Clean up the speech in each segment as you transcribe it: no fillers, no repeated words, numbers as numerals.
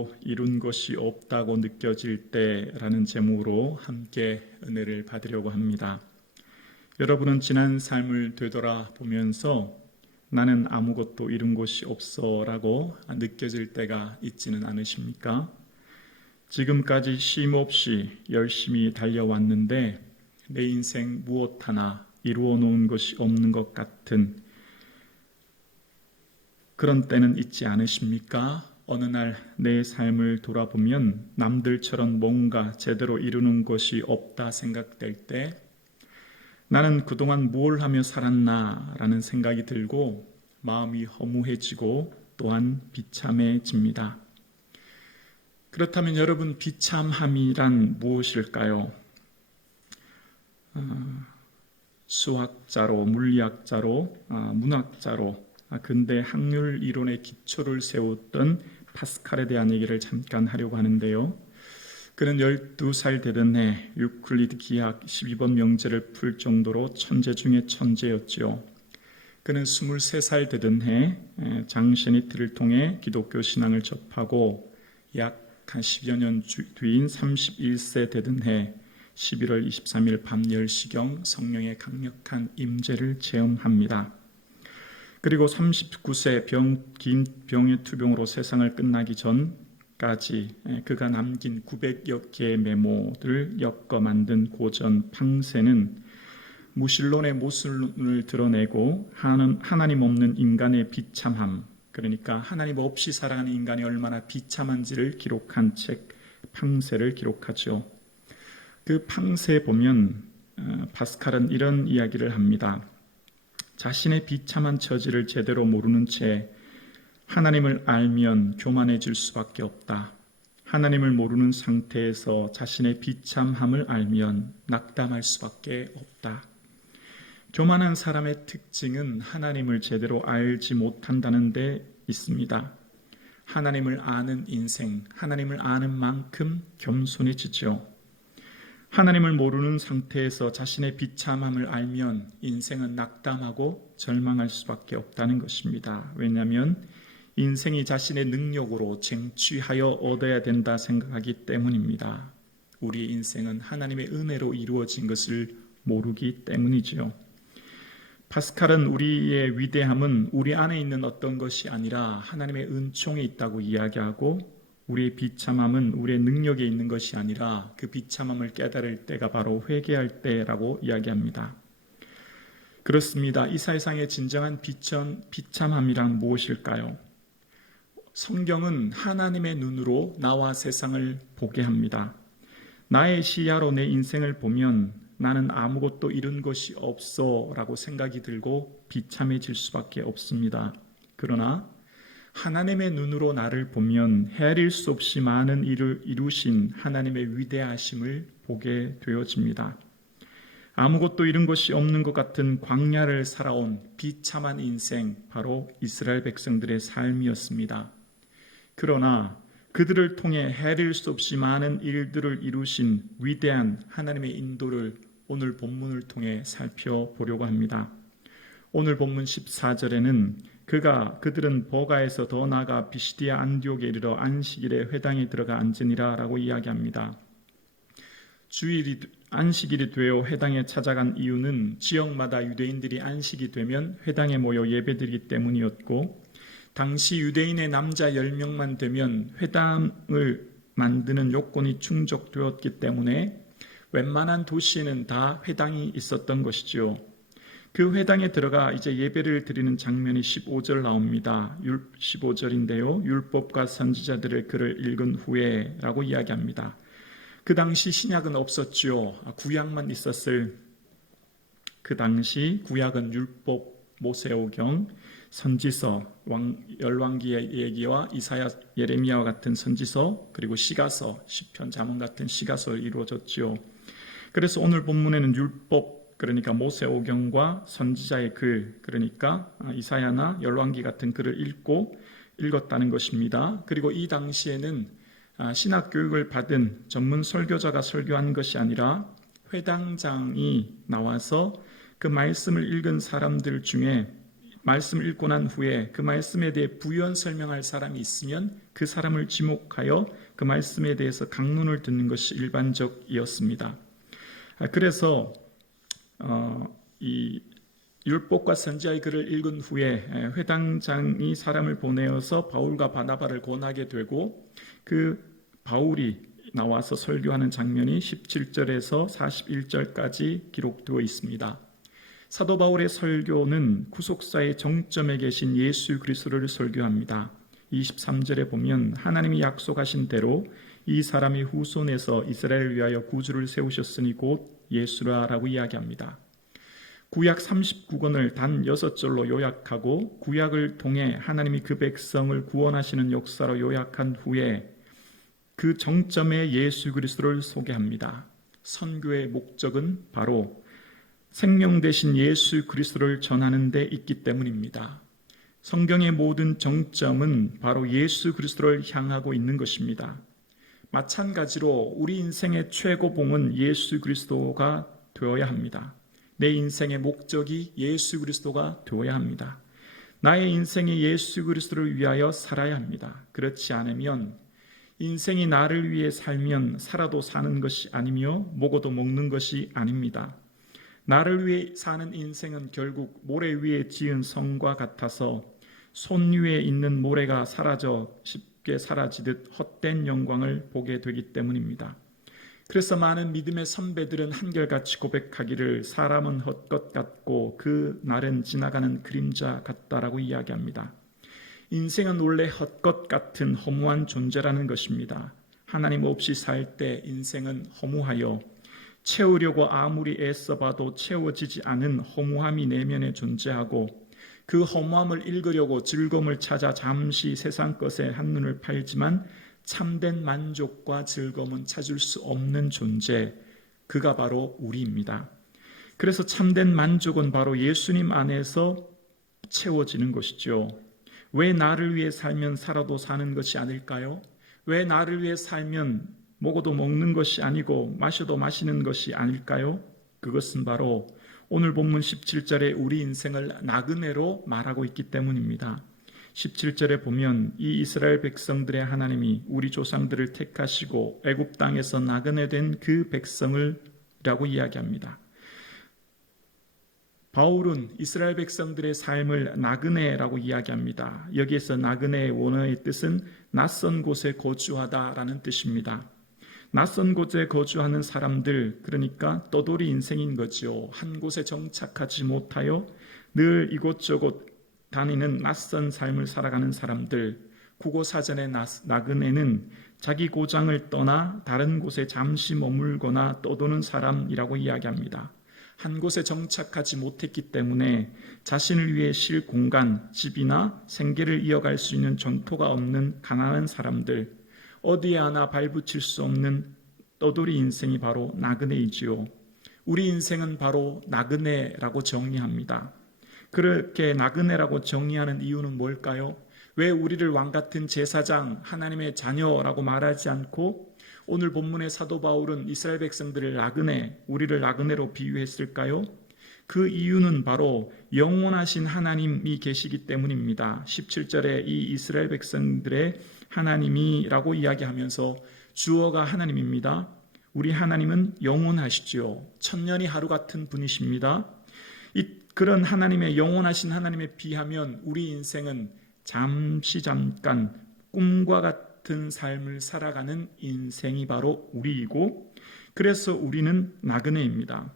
제대로 이룬 것이 없다고 느껴질 때라는 제목으로 함께 은혜를 받으려고 합니다. 여러분은 지난 삶을 되돌아보면서 나는 아무것도 이룬 것이 없어 라고 느껴질 때가 있지는 않으십니까? 지금까지 쉼없이 열심히 달려왔는데 내 인생 무엇 하나 이루어 놓은 것이 없는 것 같은 그런 때는 있지 않으십니까? 어느 날 내 삶을 돌아보면 남들처럼 뭔가 제대로 이루는 것이 없다 생각될 때 나는 그동안 뭘 하며 살았나 라는 생각이 들고 마음이 허무해지고 또한 비참해집니다. 그렇다면 여러분, 비참함이란 무엇일까요? 수학자로, 물리학자로, 문학자로 근대 확률 이론의 기초를 세웠던 파스칼에 대한 얘기를 잠깐 하려고 하는데요. 그는 12살 되던 해 유클리드 기하 12번 명제를 풀 정도로 천재 중에 천재였죠. 그는 23살 되던 해 장세니트를 통해 기독교 신앙을 접하고 약 한 10여 년 뒤인 31세 되던 해 11월 23일 밤 10시경 성령의 강력한 임재를 체험합니다. 그리고 39세 긴 병의 투병으로 세상을 끝나기 전까지 그가 남긴 900여 개의 메모를 엮어 만든 고전 팡세는 무신론의 모순을 드러내고 하나님 없는 인간의 비참함, 그러니까 하나님 없이 살아가는 인간이 얼마나 비참한지를 기록한 책 팡세를 기록하죠. 그 팡세에 보면 파스칼은 이런 이야기를 합니다. 자신의 비참한 처지를 제대로 모르는 채 하나님을 알면 교만해질 수밖에 없다. 하나님을 모르는 상태에서 자신의 비참함을 알면 낙담할 수밖에 없다. 교만한 사람의 특징은 하나님을 제대로 알지 못한다는 데 있습니다. 하나님을 아는 인생, 하나님을 아는 만큼 겸손해지죠. 하나님을 모르는 상태에서 자신의 비참함을 알면 인생은 낙담하고 절망할 수밖에 없다는 것입니다. 왜냐하면 인생이 자신의 능력으로 쟁취하여 얻어야 된다 생각하기 때문입니다. 우리 인생은 하나님의 은혜로 이루어진 것을 모르기 때문이지요. 파스칼은 우리의 위대함은 우리 안에 있는 어떤 것이 아니라 하나님의 은총에 있다고 이야기하고 우리의 비참함은 우리의 능력에 있는 것이 아니라 그 비참함을 깨달을 때가 바로 회개할 때라고 이야기합니다. 그렇습니다. 이 세상의 진정한 비참함이란 무엇일까요? 성경은 하나님의 눈으로 나와 세상을 보게 합니다. 나의 시야로 내 인생을 보면 나는 아무것도 이룬 것이 없어 라고 생각이 들고 비참해질 수밖에 없습니다. 그러나 하나님의 눈으로 나를 보면 헤아릴 수 없이 많은 일을 이루신 하나님의 위대하심을 보게 되어집니다. 아무것도 이룬 것이 없는 것 같은 광야를 살아온 비참한 인생, 바로 이스라엘 백성들의 삶이었습니다. 그러나 그들을 통해 헤아릴 수 없이 많은 일들을 이루신 위대한 하나님의 인도를 오늘 본문을 통해 살펴보려고 합니다. 오늘 본문 14절에는 그들은 버가에서 더 나아가 비시디아 안디옥에 이르러 안식일에 회당에 들어가 앉으니라 라고 이야기합니다. 주일이 안식일이 되어 회당에 찾아간 이유는 지역마다 유대인들이 안식이 되면 회당에 모여 예배드리기 때문이었고 당시 유대인의 남자 10명만 되면 회당을 만드는 요건이 충족되었기 때문에 웬만한 도시에는 다 회당이 있었던 것이죠. 그 회당에 들어가 이제 예배를 드리는 장면이 15절 나옵니다. 15절인데요. 율법과 선지자들의 글을 읽은 후에 라고 이야기합니다. 그 당시 신약은 없었죠. 구약만 있었을 그 당시 구약은 율법, 모세오경, 선지서, 열왕기의 얘기와 이사야, 예레미야와 같은 선지서, 그리고 시가서, 시편, 잠언 같은 시가서로 이루어졌죠. 그래서 오늘 본문에는 율법, 그러니까 모세오경과 선지자의 글, 그러니까 이사야나 열왕기 같은 글을 읽었다는 것입니다. 그리고 이 당시에는 신학 교육을 받은 전문 설교자가 설교한 것이 아니라 회당장이 나와서 그 말씀을 읽은 사람들 중에 말씀을 읽고 난 후에 그 말씀에 대해 부연 설명할 사람이 있으면 그 사람을 지목하여 그 말씀에 대해서 강론을 듣는 것이 일반적이었습니다. 그래서 이 율법과 선지자의 글을 읽은 후에 회당장이 사람을 보내어서 바울과 바나바를 권하게 되고 그 바울이 나와서 설교하는 장면이 17절에서 41절까지 기록되어 있습니다. 사도 바울의 설교는 구속사의 정점에 계신 예수 그리스도를 설교합니다. 23절에 보면 하나님이 약속하신 대로 이 사람의 후손에서 이스라엘을 위하여 구주를 세우셨으니 곧 예수라라고 이야기합니다. 구약 39권을 단 6절로 요약하고 구약을 통해 하나님이 그 백성을 구원하시는 역사로 요약한 후에 그 정점에 예수 그리스도를 소개합니다. 선교의 목적은 바로 생명 되신 예수 그리스도를 전하는 데 있기 때문입니다. 성경의 모든 정점은 바로 예수 그리스도를 향하고 있는 것입니다. 마찬가지로 우리 인생의 최고봉은 예수 그리스도가 되어야 합니다. 내 인생의 목적이 예수 그리스도가 되어야 합니다. 나의 인생이 예수 그리스도를 위하여 살아야 합니다. 그렇지 않으면 인생이 나를 위해 살면 살아도 사는 것이 아니며 먹어도 먹는 것이 아닙니다. 나를 위해 사는 인생은 결국 모래 위에 지은 성과 같아서 손 위에 있는 모래가 사라져 쉽게 사라지듯 헛된 영광을 보게 되기 때문입니다. 그래서 많은 믿음의 선배들은 한결같이 고백하기를 사람은 헛것 같고 그 날은 지나가는 그림자 같다라고 이야기합니다. 인생은 원래 헛것 같은 허무한 존재라는 것입니다. 하나님 없이 살 때 인생은 허무하여 채우려고 아무리 애써봐도 채워지지 않은 허무함이 내면에 존재하고 그 허무함을 읽으려고 즐거움을 찾아 잠시 세상 것에 한눈을 팔지만 참된 만족과 즐거움은 찾을 수 없는 존재, 그가 바로 우리입니다. 그래서 참된 만족은 바로 예수님 안에서 채워지는 것이죠. 왜 나를 위해 살면 살아도 사는 것이 아닐까요? 왜 나를 위해 살면 먹어도 먹는 것이 아니고 마셔도 마시는 것이 아닐까요? 그것은 바로 오늘 본문 17절에 우리 인생을 나그네로 말하고 있기 때문입니다. 17절에 보면 이 이스라엘 백성들의 하나님이 우리 조상들을 택하시고 애굽 땅에서 나그네 된 그 백성을이라고 이야기합니다. 바울은 이스라엘 백성들의 삶을 나그네라고 이야기합니다. 여기에서 나그네의 원어의 뜻은 낯선 곳에 거주하다라는 뜻입니다. 낯선 곳에 거주하는 사람들, 그러니까 떠돌이 인생인 거죠. 한 곳에 정착하지 못하여 늘 이곳저곳 다니는 낯선 삶을 살아가는 사람들, 국어사전의 나그네는 자기 고장을 떠나 다른 곳에 잠시 머물거나 떠도는 사람이라고 이야기합니다. 한 곳에 정착하지 못했기 때문에 자신을 위해 쉴 공간, 집이나 생계를 이어갈 수 있는 전토가 없는 가난한 사람들, 어디에 하나 발붙일 수 없는 떠돌이 인생이 바로 나그네이지요. 우리 인생은 바로 나그네라고 정의합니다. 그렇게 나그네라고 정의하는 이유는 뭘까요? 왜 우리를 왕같은 제사장, 하나님의 자녀라고 말하지 않고 오늘 본문의 사도 바울은 이스라엘 백성들을 나그네, 우리를 나그네로 비유했을까요? 그 이유는 바로 영원하신 하나님이 계시기 때문입니다. 17절에 이 이스라엘 백성들의 하나님이라고 이야기하면서 주어가 하나님입니다. 우리 하나님은 영원하시죠. 천년이 하루 같은 분이십니다. 그런 하나님의 영원하신 하나님에 비하면 우리 인생은 잠깐 꿈과 같은 삶을 살아가는 인생이 바로 우리이고, 그래서 우리는 나그네입니다.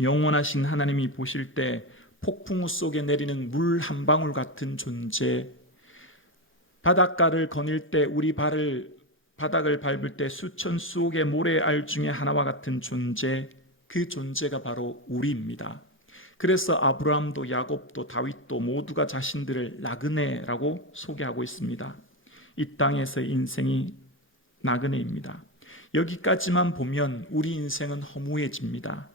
영원하신 하나님이 보실 때 폭풍우 속에 내리는 물 한 방울 같은 존재, 바닷가를 거닐 때 우리 바닥을 밟을 때 수천 수억의 모래알 중에 하나와 같은 존재, 그 존재가 바로 우리입니다. 그래서 아브라함도 야곱도 다윗도 모두가 자신들을 나그네라고 소개하고 있습니다. 이 땅에서 인생이 나그네입니다. 여기까지만 보면 우리 인생은 허무해집니다.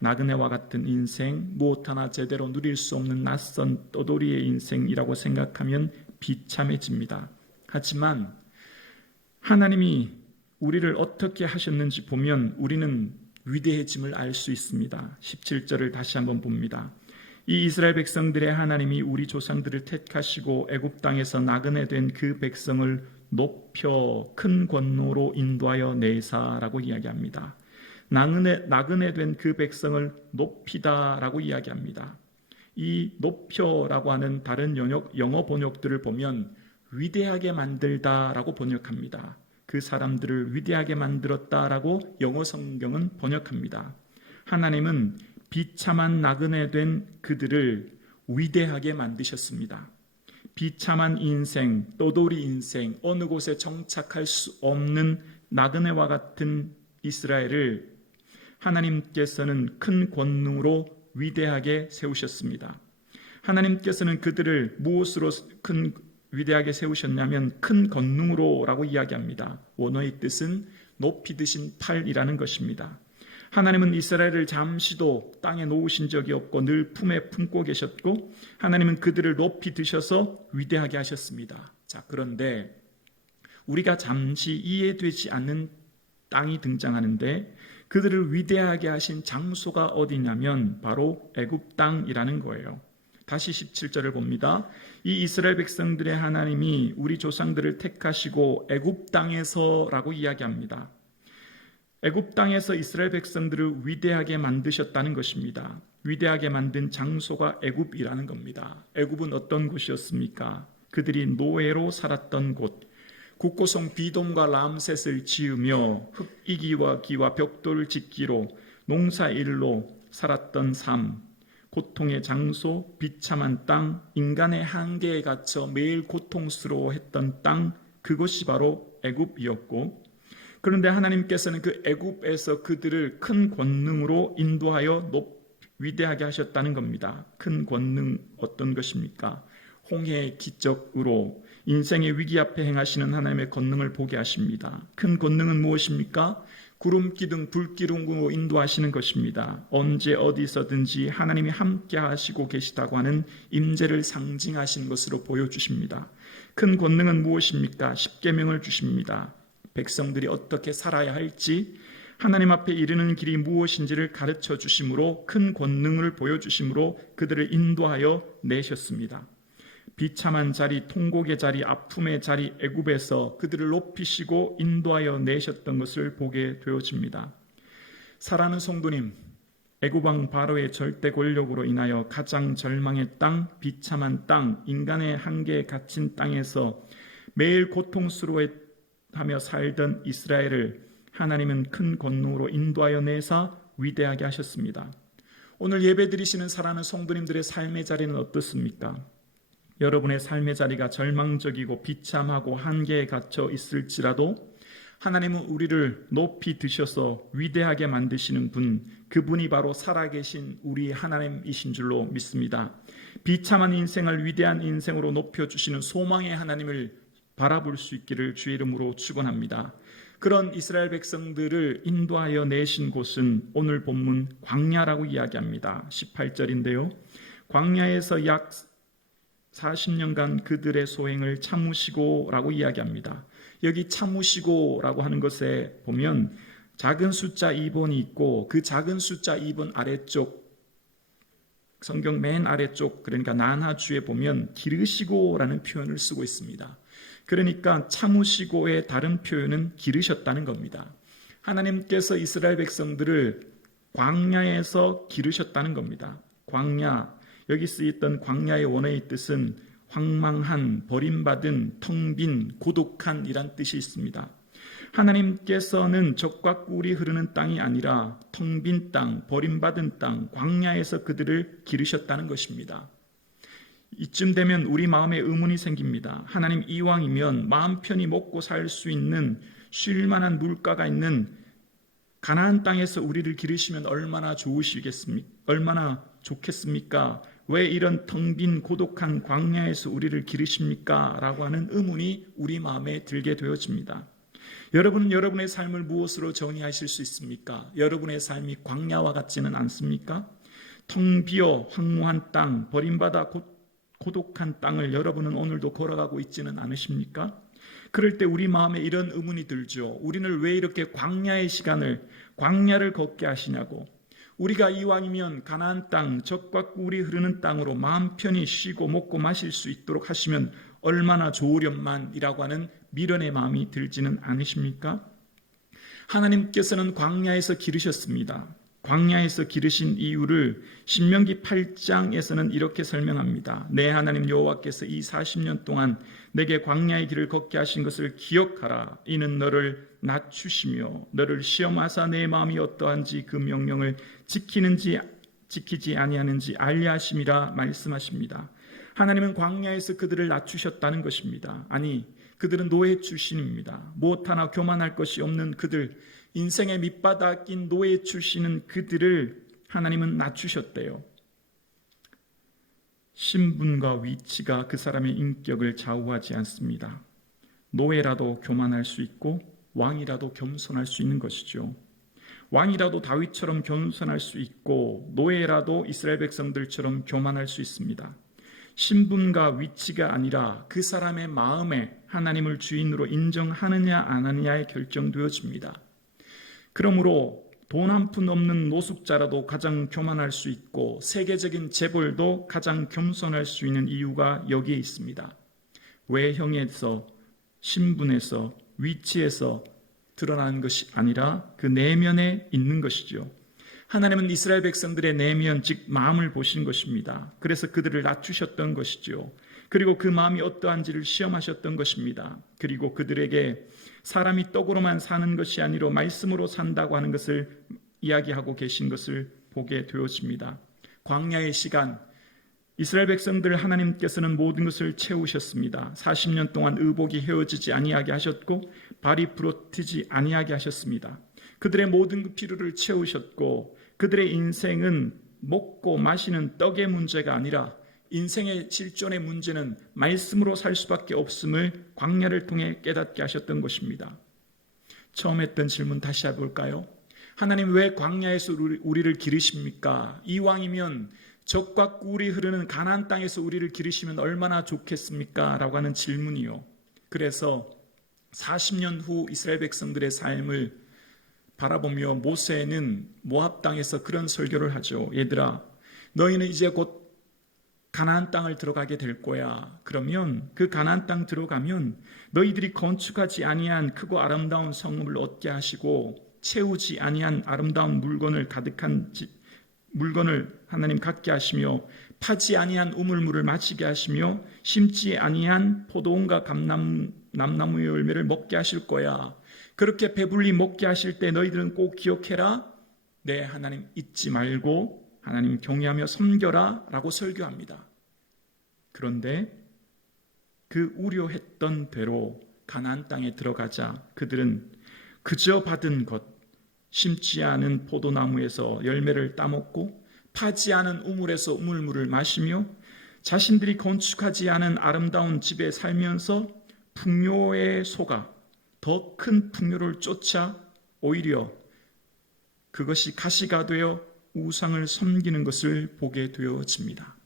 나그네와 같은 인생, 무엇 하나 제대로 누릴 수 없는 낯선 떠돌이의 인생이라고 생각하면 비참해집니다. 하지만 하나님이 우리를 어떻게 하셨는지 보면 우리는 위대해짐을 알 수 있습니다. 17절을 다시 한번 봅니다. 이 이스라엘 백성들의 하나님이 우리 조상들을 택하시고 애굽 땅에서 나그네 된 그 백성을 높여 큰 권노로 인도하여 내사라고 이야기합니다. 나그네 된 그 백성을 높이다라고 이야기합니다. 이 높여라고 하는 다른 영어 번역들을 보면 위대하게 만들다라고 번역합니다. 그 사람들을 위대하게 만들었다라고 영어 성경은 번역합니다. 하나님은 비참한 나그네 된 그들을 위대하게 만드셨습니다. 비참한 인생, 떠돌이 인생, 어느 곳에 정착할 수 없는 나그네와 같은 이스라엘을 하나님께서는 큰 권능으로 위대하게 세우셨습니다. 하나님께서는 그들을 무엇으로 위대하게 세우셨냐면 큰 권능으로라고 이야기합니다. 원어의 뜻은 높이 드신 팔이라는 것입니다. 하나님은 이스라엘을 잠시도 땅에 놓으신 적이 없고 늘 품에 품고 계셨고 하나님은 그들을 높이 드셔서 위대하게 하셨습니다. 자, 그런데 우리가 잠시 이해되지 않는 땅이 등장하는데 그들을 위대하게 하신 장소가 어디냐면 바로 애굽 땅이라는 거예요. 다시 17절을 봅니다. 이 이스라엘 백성들의 하나님이 우리 조상들을 택하시고 애굽 땅에서라고 이야기합니다. 애굽 땅에서 이스라엘 백성들을 위대하게 만드셨다는 것입니다. 위대하게 만든 장소가 애굽이라는 겁니다. 애굽은 어떤 곳이었습니까? 그들이 노예로 살았던 곳, 국고성 비돔과 람셋을 지으며 흙이기와 기와 벽돌을 짓기로 농사일로 살았던 삶, 고통의 장소, 비참한 땅, 인간의 한계에 갇혀 매일 고통스러워했던 땅, 그것이 바로 애굽이었고, 그런데 하나님께서는 그 애굽에서 그들을 큰 권능으로 인도하여 위대하게 하셨다는 겁니다. 큰 권능 어떤 것입니까? 홍해의 기적으로 인생의 위기 앞에 행하시는 하나님의 권능을 보게 하십니다. 큰 권능은 무엇입니까? 구름 기둥 불기둥으로 인도하시는 것입니다. 언제 어디서든지 하나님이 함께 하시고 계시다고 하는 임재를 상징하신 것으로 보여주십니다. 큰 권능은 무엇입니까? 십계명을 주십니다. 백성들이 어떻게 살아야 할지, 하나님 앞에 이르는 길이 무엇인지를 가르쳐 주심으로 큰 권능을 보여주심으로 그들을 인도하여 내셨습니다. 비참한 자리, 통곡의 자리, 아픔의 자리 애굽에서 그들을 높이시고 인도하여 내셨던 것을 보게 되어집니다. 사랑하는 성도님, 애굽왕 바로의 절대 권력으로 인하여 가장 절망의 땅, 비참한 땅, 인간의 한계에 갇힌 땅에서 매일 고통스러워하며 살던 이스라엘을 하나님은 큰 권능으로 인도하여 내사 위대하게 하셨습니다. 오늘 예배드리시는 사랑하는 성도님들의 삶의 자리는 어떻습니까? 여러분의 삶의 자리가 절망적이고 비참하고 한계에 갇혀 있을지라도 하나님은 우리를 높이 드셔서 위대하게 만드시는 분, 그분이 바로 살아계신 우리 하나님이신 줄로 믿습니다. 비참한 인생을 위대한 인생으로 높여주시는 소망의 하나님을 바라볼 수 있기를 주의 이름으로 축원합니다. 그런 이스라엘 백성들을 인도하여 내신 곳은 오늘 본문 광야라고 이야기합니다. 18절인데요. 광야에서 약 40년간 그들의 소행을 참으시고 라고 이야기합니다. 여기 참으시고 라고 하는 것에 보면 작은 숫자 2번이 있고 그 작은 숫자 2번 아래쪽 성경 맨 아래쪽 그러니까 난하주에 보면 기르시고 라는 표현을 쓰고 있습니다. 그러니까 참으시고의 다른 표현은 기르셨다는 겁니다. 하나님께서 이스라엘 백성들을 광야에서 기르셨다는 겁니다. 광야, 여기 쓰였던 광야의 원어의 뜻은 황망한, 버림받은, 텅 빈, 고독한 이란 뜻이 있습니다. 하나님께서는 적과 꿀이 흐르는 땅이 아니라 텅 빈 땅, 버림받은 땅, 광야에서 그들을 기르셨다는 것입니다. 이쯤 되면 우리 마음에 의문이 생깁니다. 하나님 이왕이면 마음 편히 먹고 살 수 있는 쉴만한 물가가 있는 가나안 땅에서 우리를 기르시면 얼마나 좋으시겠습니까? 얼마나 좋겠습니까? 왜 이런 텅 빈 고독한 광야에서 우리를 기르십니까? 라고 하는 의문이 우리 마음에 들게 되어집니다. 여러분은 여러분의 삶을 무엇으로 정의하실 수 있습니까? 여러분의 삶이 광야와 같지는 않습니까? 텅 비어 황무한 땅, 버림받아 고독한 땅을 여러분은 오늘도 걸어가고 있지는 않으십니까? 그럴 때 우리 마음에 이런 의문이 들죠. 우리는 왜 이렇게 광야의 시간을, 광야를 걷게 하시냐고. 우리가 이왕이면 가나안 땅, 젖과 꿀이 흐르는 땅으로 마음 편히 쉬고 먹고 마실 수 있도록 하시면 얼마나 좋으련만이라고 하는 미련의 마음이 들지는 않으십니까? 하나님께서는 광야에서 기르셨습니다. 광야에서 기르신 이유를 신명기 8장에서는 이렇게 설명합니다. 내 하나님 여호와께서 이 40년 동안 내게 광야의 길을 걷게 하신 것을 기억하라. 이는 너를 낮추시며 너를 시험하사 내 마음이 어떠한지 그 명령을 지키는지 지키지 아니하는지 알려 하심이라 말씀하십니다. 하나님은 광야에서 그들을 낮추셨다는 것입니다. 아니, 그들은 노예 출신입니다. 무엇 하나 교만할 것이 없는 그들, 인생의 밑바닥 낀 노예 출신은 그들을 하나님은 낮추셨대요. 신분과 위치가 그 사람의 인격을 좌우하지 않습니다. 노예라도 교만할 수 있고 왕이라도 겸손할 수 있는 것이죠. 왕이라도 다윗처럼 겸손할 수 있고 노예라도 이스라엘 백성들처럼 교만할 수 있습니다. 신분과 위치가 아니라 그 사람의 마음에 하나님을 주인으로 인정하느냐 안 하느냐에 결정되어집니다. 그러므로 돈 한 푼 없는 노숙자라도 가장 교만할 수 있고 세계적인 재벌도 가장 겸손할 수 있는 이유가 여기에 있습니다. 외형에서, 신분에서, 위치에서 드러나는 것이 아니라 그 내면에 있는 것이죠. 하나님은 이스라엘 백성들의 내면, 즉 마음을 보신 것입니다. 그래서 그들을 낮추셨던 것이죠. 그리고 그 마음이 어떠한지를 시험하셨던 것입니다. 그리고 그들에게 사람이 떡으로만 사는 것이 아니라 말씀으로 산다고 하는 것을 이야기하고 계신 것을 보게 되어집니다. 광야의 시간, 이스라엘 백성들 하나님께서는 모든 것을 채우셨습니다. 40년 동안 의복이 헤어지지 아니하게 하셨고 발이 부러뜨지 아니하게 하셨습니다. 그들의 모든 그 필요를 채우셨고 그들의 인생은 먹고 마시는 떡의 문제가 아니라 인생의 실존의 문제는 말씀으로 살 수밖에 없음을 광야를 통해 깨닫게 하셨던 것입니다. 처음 했던 질문 다시 해볼까요? 하나님 왜 광야에서 우리를 기르십니까? 이왕이면 젖과 꿀이 흐르는 가나안 땅에서 우리를 기르시면 얼마나 좋겠습니까? 라고 하는 질문이요. 그래서 40년 후 이스라엘 백성들의 삶을 바라보며 모세는 모압 땅에서 그런 설교를 하죠. 얘들아, 너희는 이제 곧 가나안 땅을 들어가게 될 거야. 그러면 그 가나안 땅 들어가면 너희들이 건축하지 아니한 크고 아름다운 성읍을 얻게 하시고 채우지 아니한 아름다운 물건을 가득한 물건을 하나님 갖게 하시며 파지 아니한 우물물을 마시게 하시며 심지 아니한 포도원과 감남나무의 열매를 먹게 하실 거야. 그렇게 배불리 먹게 하실 때 너희들은 꼭 기억해라. 네, 하나님 잊지 말고 하나님 경외하며 섬겨라 라고 설교합니다. 그런데 그 우려했던 대로 가나안 땅에 들어가자 그들은 그저 받은 것, 심지 않은 포도나무에서 열매를 따먹고 파지 않은 우물에서 우물물을 마시며 자신들이 건축하지 않은 아름다운 집에 살면서 풍요에 속아 더 큰 풍요를 쫓아 오히려 그것이 가시가 되어 우상을 섬기는 것을 보게 되어집니다.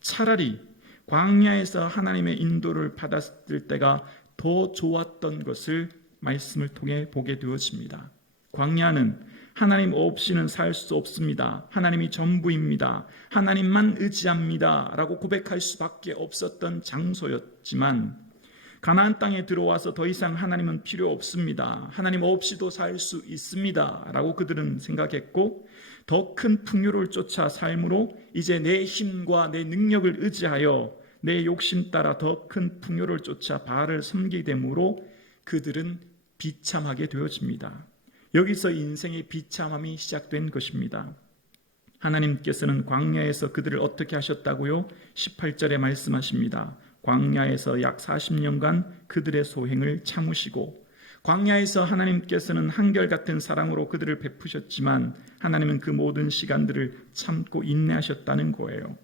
차라리 광야에서 하나님의 인도를 받았을 때가 더 좋았던 것을 말씀을 통해 보게 되어집니다. 광야는 하나님 없이는 살 수 없습니다. 하나님이 전부입니다. 하나님만 의지합니다. 라고 고백할 수밖에 없었던 장소였지만 가나안 땅에 들어와서 더 이상 하나님은 필요 없습니다. 하나님 없이도 살 수 있습니다. 라고 그들은 생각했고 더 큰 풍요를 쫓아 삶으로 이제 내 힘과 내 능력을 의지하여 내 욕심 따라 더 큰 풍요를 쫓아 바알을 섬기게 되므로 그들은 비참하게 되어집니다. 여기서 인생의 비참함이 시작된 것입니다. 하나님께서는 광야에서 그들을 어떻게 하셨다고요? 18절에 말씀하십니다. 광야에서 약 40년간 그들의 소행을 참으시고 광야에서 하나님께서는 한결같은 사랑으로 그들을 베푸셨지만 하나님은 그 모든 시간들을 참고 인내하셨다는 거예요.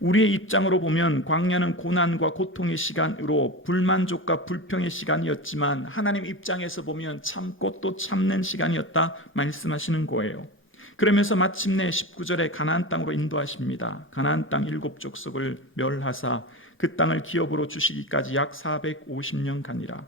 우리의 입장으로 보면 광야는 고난과 고통의 시간으로 불만족과 불평의 시간이었지만 하나님 입장에서 보면 참고 또 참는 시간이었다 말씀하시는 거예요. 그러면서 마침내 19절에 가나안 땅으로 인도하십니다. 가나안 땅 7족속을 멸하사 그 땅을 기업으로 주시기까지 약 450년간이라.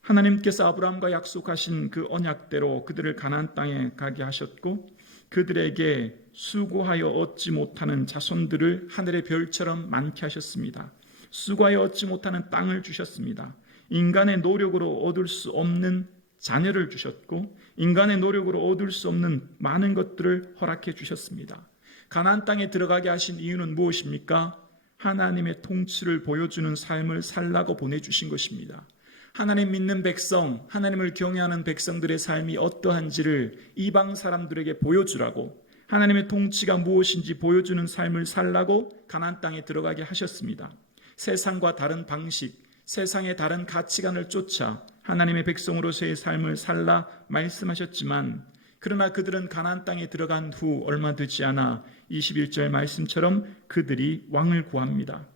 하나님께서 아브라함과 약속하신 그 언약대로 그들을 가나안 땅에 가게 하셨고 그들에게 수고하여 얻지 못하는 자손들을 하늘의 별처럼 많게 하셨습니다. 수고하여 얻지 못하는 땅을 주셨습니다. 인간의 노력으로 얻을 수 없는 자녀를 주셨고 인간의 노력으로 얻을 수 없는 많은 것들을 허락해 주셨습니다. 가나안 땅에 들어가게 하신 이유는 무엇입니까? 하나님의 통치를 보여주는 삶을 살라고 보내주신 것입니다. 하나님 믿는 백성, 하나님을 경외하는 백성들의 삶이 어떠한지를 이방 사람들에게 보여주라고, 하나님의 통치가 무엇인지 보여주는 삶을 살라고 가나안 땅에 들어가게 하셨습니다. 세상과 다른 방식, 세상의 다른 가치관을 쫓아 하나님의 백성으로서의 삶을 살라 말씀하셨지만, 그러나 그들은 가나안 땅에 들어간 후 얼마 되지 않아 21절 말씀처럼 그들이 왕을 구합니다.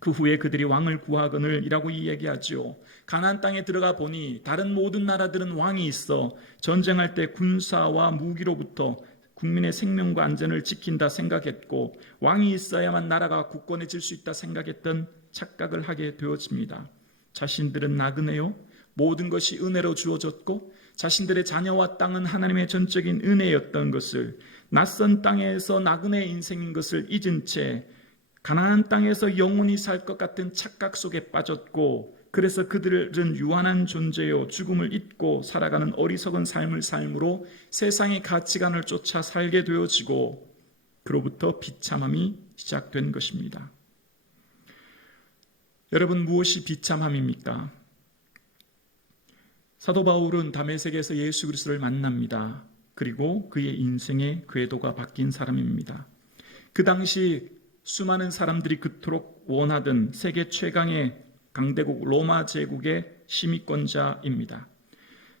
그 후에 그들이 왕을 구하거늘 이라고 이야기하죠. 가나안 땅에 들어가 보니 다른 모든 나라들은 왕이 있어 전쟁할 때 군사와 무기로부터 국민의 생명과 안전을 지킨다 생각했고 왕이 있어야만 나라가 굳건해질 수 있다 생각했던 착각을 하게 되어집니다. 자신들은 나그네요. 모든 것이 은혜로 주어졌고 자신들의 자녀와 땅은 하나님의 전적인 은혜였던 것을, 낯선 땅에서 나그네의 인생인 것을 잊은 채 가나안 땅에서 영원히 살 것 같은 착각 속에 빠졌고, 그래서 그들은 유한한 존재요 죽음을 잊고 살아가는 어리석은 삶을 삶으로 세상의 가치관을 쫓아 살게 되어지고, 그로부터 비참함이 시작된 것입니다. 여러분, 무엇이 비참함입니까? 사도 바울은 다메섹에서 예수 그리스도를 만납니다. 그리고 그의 인생의 궤도가 바뀐 사람입니다. 그 당시 수많은 사람들이 그토록 원하던 세계 최강의 강대국 로마 제국의 시민권자입니다.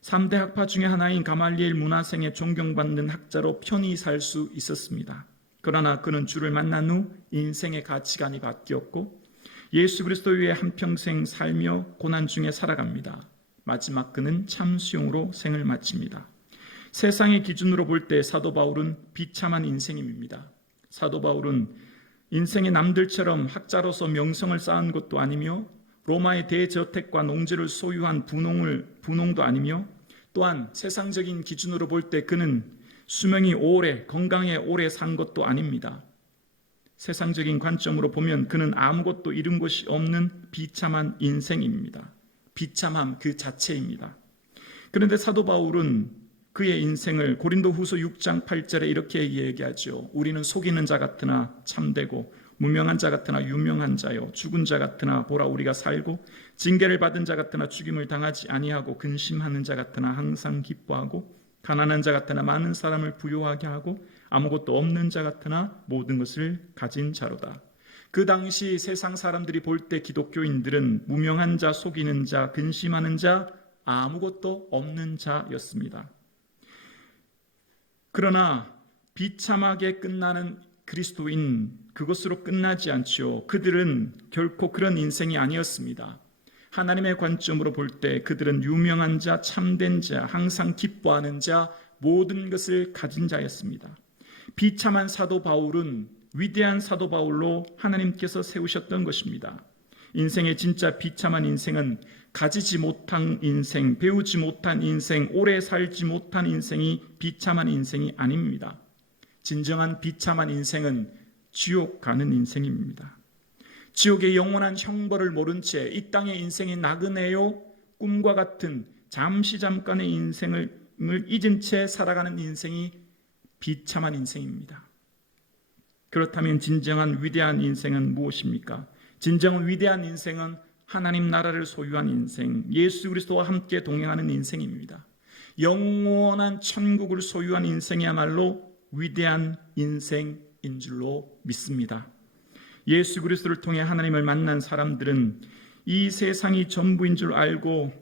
3대 학파 중에 하나인 가말리엘 문화생에 존경받는 학자로 편히 살 수 있었습니다. 그러나 그는 주를 만난 후 인생의 가치관이 바뀌었고 예수 그리스도 위에 한평생 살며 고난 중에 살아갑니다. 마지막 그는 참수용으로 생을 마칩니다. 세상의 기준으로 볼 때 사도 바울은 비참한 인생입니다. 사도 바울은 인생의 남들처럼 학자로서 명성을 쌓은 것도 아니며 로마의 대저택과 농지를 소유한 분홍도 아니며, 또한 세상적인 기준으로 볼 때 그는 수명이 오래, 건강에 오래 산 것도 아닙니다. 세상적인 관점으로 보면 그는 아무것도 이룬 것이 없는 비참한 인생입니다. 비참함 그 자체입니다. 그런데 사도 바울은 그의 인생을 고린도후서 6장 8절에 이렇게 얘기하죠. 우리는 속이는 자 같으나 참되고 무명한 자 같으나 유명한 자요, 죽은 자 같으나 보라 우리가 살고, 징계를 받은 자 같으나 죽임을 당하지 아니하고, 근심하는 자 같으나 항상 기뻐하고, 가난한 자 같으나 많은 사람을 부요하게 하고, 아무것도 없는 자 같으나 모든 것을 가진 자로다. 그 당시 세상 사람들이 볼 때 기독교인들은 무명한 자, 속이는 자, 근심하는 자, 아무것도 없는 자였습니다. 그러나 비참하게 끝나는 그리스도인, 그것으로 끝나지 않죠. 그들은 결코 그런 인생이 아니었습니다. 하나님의 관점으로 볼 때 그들은 유명한 자, 참된 자, 항상 기뻐하는 자, 모든 것을 가진 자였습니다. 비참한 사도 바울은 위대한 사도 바울로 하나님께서 세우셨던 것입니다. 인생의 진짜 비참한 인생은 가지지 못한 인생, 배우지 못한 인생, 오래 살지 못한 인생이 비참한 인생이 아닙니다. 진정한 비참한 인생은 지옥 가는 인생입니다. 지옥의 영원한 형벌을 모른 채 이 땅의 인생이 나그네요, 꿈과 같은 잠깐의 인생을 잊은 채 살아가는 인생이 비참한 인생입니다. 그렇다면 진정한 위대한 인생은 무엇입니까? 진정한 위대한 인생은 하나님 나라를 소유한 인생, 예수 그리스도와 함께 동행하는 인생입니다. 영원한 천국을 소유한 인생이야말로 위대한 인생인 줄로 믿습니다. 예수 그리스도를 통해 하나님을 만난 사람들은 이 세상이 전부인 줄 알고,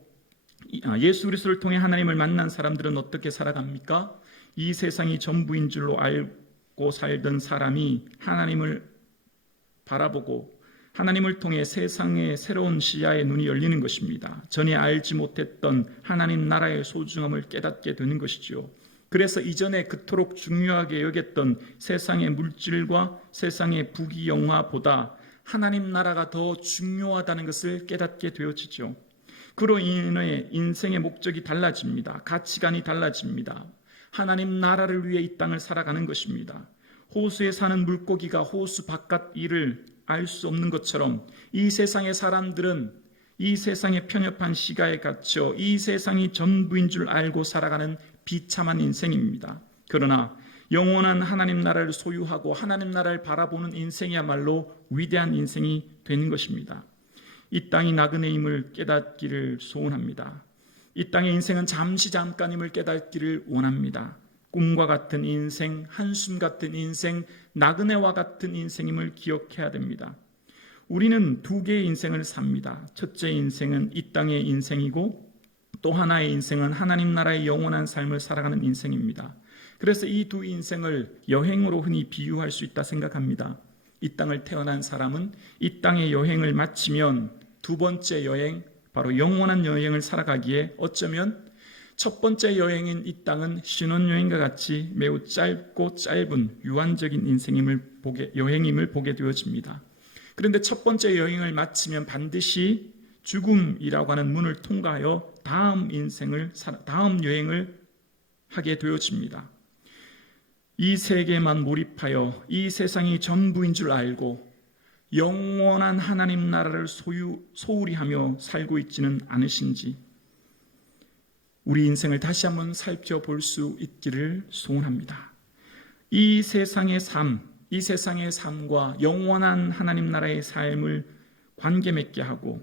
예수 그리스도를 통해 하나님을 만난 사람들은 어떻게 살아갑니까? 이 세상이 전부인 줄로 알고 살던 사람이 하나님을 바라보고 하나님을 통해 세상의 새로운 시야의 눈이 열리는 것입니다. 전에 알지 못했던 하나님 나라의 소중함을 깨닫게 되는 것이죠. 그래서 이전에 그토록 중요하게 여겼던 세상의 물질과 세상의 부귀영화보다 하나님 나라가 더 중요하다는 것을 깨닫게 되어지죠. 그로 인해 인생의 목적이 달라집니다. 가치관이 달라집니다. 하나님 나라를 위해 이 땅을 살아가는 것입니다. 호수에 사는 물고기가 호수 바깥 일을 알 수 없는 것처럼 이 세상의 사람들은 이 세상의 편협한 시가에 갇혀 이 세상이 전부인 줄 알고 살아가는 비참한 인생입니다. 그러나 영원한 하나님 나라를 소유하고 하나님 나라를 바라보는 인생이야말로 위대한 인생이 되는 것입니다. 이 땅이 나그네임을 깨닫기를 소원합니다. 이 땅의 인생은 잠깐임을 깨닫기를 원합니다. 꿈과 같은 인생, 한숨 같은 인생, 나그네와 같은 인생임을 기억해야 됩니다. 우리는 두 개의 인생을 삽니다. 첫째 인생은 이 땅의 인생이고 또 하나의 인생은 하나님 나라의 영원한 삶을 살아가는 인생입니다. 그래서 이 두 인생을 여행으로 흔히 비유할 수 있다 생각합니다. 이 땅을 태어난 사람은 이 땅의 여행을 마치면 두 번째 여행, 바로 영원한 여행을 살아가기에 어쩌면 첫 번째 여행인 이 땅은 신혼여행과 같이 매우 짧고 짧은 유한적인 여행임을 보게 되어집니다. 그런데 첫 번째 여행을 마치면 반드시 죽음이라고 하는 문을 통과하여 다음 여행을 하게 되어집니다. 이 세계만 몰입하여 이 세상이 전부인 줄 알고 영원한 하나님 나라를 소홀히 하며 살고 있지는 않으신지 우리 인생을 다시 한번 살펴볼 수 있기를 소원합니다. 이 세상의 삶과 영원한 하나님 나라의 삶을 관계 맺게 하고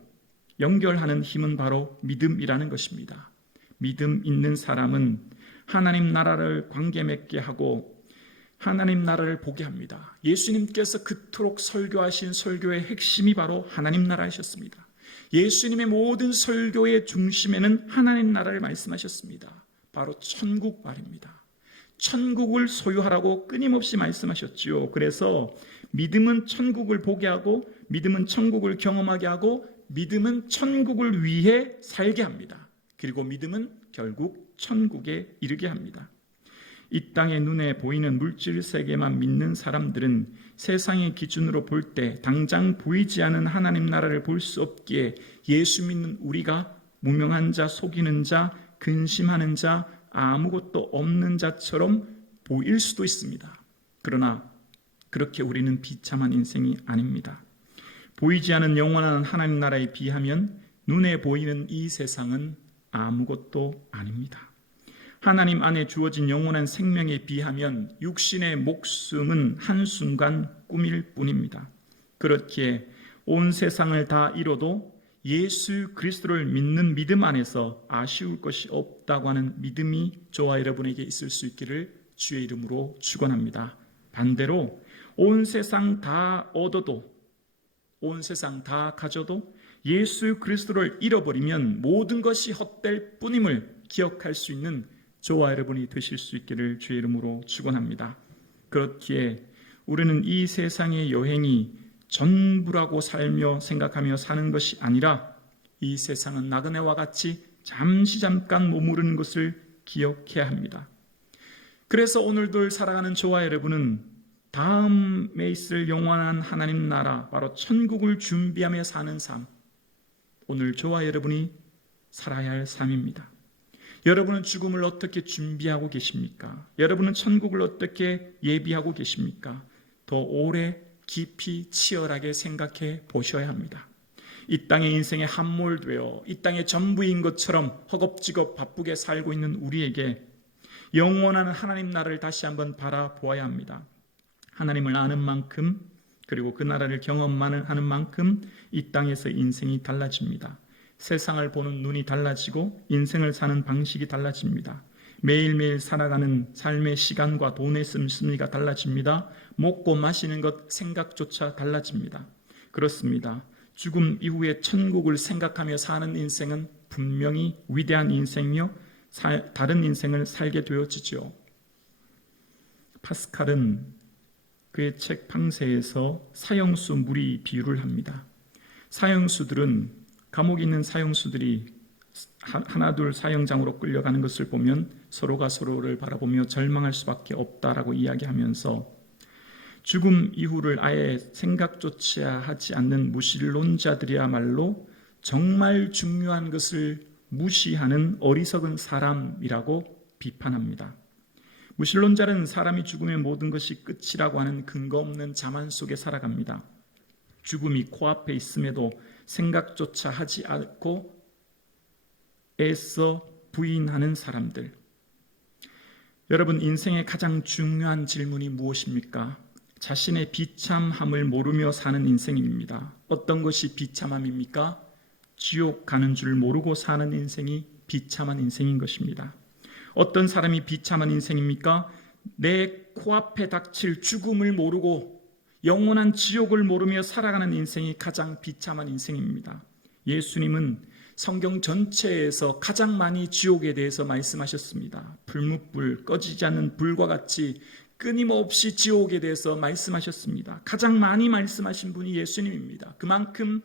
연결하는 힘은 바로 믿음이라는 것입니다. 믿음 있는 사람은 하나님 나라를 관계 맺게 하고 하나님 나라를 보게 합니다. 예수님께서 그토록 설교하신 설교의 핵심이 바로 하나님 나라이셨습니다. 예수님의 모든 설교의 중심에는 하나님 나라를 말씀하셨습니다. 바로 천국 말입니다. 천국을 소유하라고 끊임없이 말씀하셨지요. 그래서 믿음은 천국을 보게 하고 믿음은 천국을 경험하게 하고 믿음은 천국을 위해 살게 합니다. 그리고 믿음은 결국 천국에 이르게 합니다. 이 땅의 눈에 보이는 물질 세계만 믿는 사람들은 세상의 기준으로 볼 때 당장 보이지 않은 하나님 나라를 볼 수 없기에 예수 믿는 우리가 무명한 자, 속이는 자, 근심하는 자, 아무것도 없는 자처럼 보일 수도 있습니다. 그러나 그렇게 우리는 비참한 인생이 아닙니다. 보이지 않은 영원한 하나님 나라에 비하면 눈에 보이는 이 세상은 아무것도 아닙니다. 하나님 안에 주어진 영원한 생명에 비하면 육신의 목숨은 한순간 꿈일 뿐입니다. 그렇기에 온 세상을 다 잃어도 예수 그리스도를 믿는 믿음 안에서 아쉬울 것이 없다고 하는 믿음이 저와 여러분에게 있을 수 있기를 주의 이름으로 축원합니다. 반대로 온 세상 다 얻어도 온 세상 다 가져도 예수 그리스도를 잃어버리면 모든 것이 헛될 뿐임을 기억할 수 있는 저와 여러분이 되실 수 있기를 주의 이름으로 축원합니다. 그렇기에 우리는 이 세상의 여행이 전부라고 생각하며 사는 것이 아니라 이 세상은 나그네와 같이 잠깐 머무르는 것을 기억해야 합니다. 그래서 오늘도 살아가는 저와 여러분은 다음에 있을 영원한 하나님 나라, 바로 천국을 준비하며 사는 삶, 오늘 저와 여러분이 살아야 할 삶입니다. 여러분은 죽음을 어떻게 준비하고 계십니까? 여러분은 천국을 어떻게 예비하고 계십니까? 더 오래 깊이 치열하게 생각해 보셔야 합니다. 이 땅의 인생에 함몰되어 이 땅의 전부인 것처럼 허겁지겁 바쁘게 살고 있는 우리에게 영원한 하나님 나라를 다시 한번 바라보아야 합니다. 하나님을 아는 만큼 그리고 그 나라를 경험하는 만큼 이 땅에서 인생이 달라집니다. 세상을 보는 눈이 달라지고 인생을 사는 방식이 달라집니다. 매일매일 살아가는 삶의 시간과 돈의 씀씀이가 달라집니다. 먹고 마시는 것 생각조차 달라집니다. 그렇습니다. 죽음 이후에 천국을 생각하며 사는 인생은 분명히 위대한 인생이요 다른 인생을 살게 되어지죠. 파스칼은 그의 책 방세에서 사형수 무리 비유를 합니다. 사형수들은 감옥에 있는 사형수들이 하나둘 사형장으로 끌려가는 것을 보면 서로가 서로를 바라보며 절망할 수밖에 없다라고 이야기하면서 죽음 이후를 아예 생각조차 하지 않는 무신론자들이야말로 정말 중요한 것을 무시하는 어리석은 사람이라고 비판합니다. 무신론자는 사람이 죽으면 모든 것이 끝이라고 하는 근거 없는 자만 속에 살아갑니다. 죽음이 코앞에 있음에도 생각조차 하지 않고 애써 부인하는 사람들. 여러분, 인생의 가장 중요한 질문이 무엇입니까? 자신의 비참함을 모르며 사는 인생입니다. 어떤 것이 비참함입니까? 지옥 가는 줄 모르고 사는 인생이 비참한 인생인 것입니다. 어떤 사람이 비참한 인생입니까? 내 코앞에 닥칠 죽음을 모르고 영원한 지옥을 모르며 살아가는 인생이 가장 비참한 인생입니다. 예수님은 성경 전체에서 가장 많이 지옥에 대해서 말씀하셨습니다. 불뭇불, 꺼지지 않는 불과 같이 끊임없이 지옥에 대해서 말씀하셨습니다. 가장 많이 말씀하신 분이 예수님입니다. 그만큼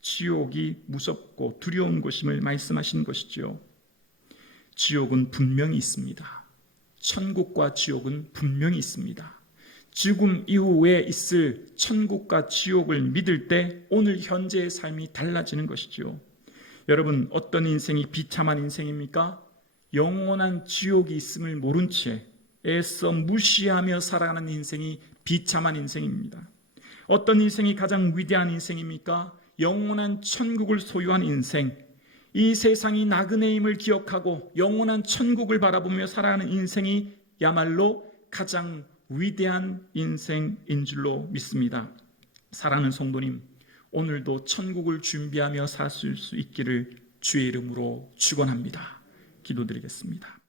지옥이 무섭고 두려운 곳임을 말씀하신 것이죠. 지옥은 분명히 있습니다. 천국과 지옥은 분명히 있습니다. 죽음 이후에 있을 천국과 지옥을 믿을 때 오늘 현재의 삶이 달라지는 것이죠. 여러분, 어떤 인생이 비참한 인생입니까? 영원한 지옥이 있음을 모른 채 애써 무시하며 살아가는 인생이 비참한 인생입니다. 어떤 인생이 가장 위대한 인생입니까? 영원한 천국을 소유한 인생, 이 세상이 나그네임을 기억하고 영원한 천국을 바라보며 살아가는 인생이 야말로 가장 위대한 인생인 줄로 믿습니다. 사랑하는 성도님, 오늘도 천국을 준비하며 사실 수 있기를 주의 이름으로 축원합니다. 기도드리겠습니다.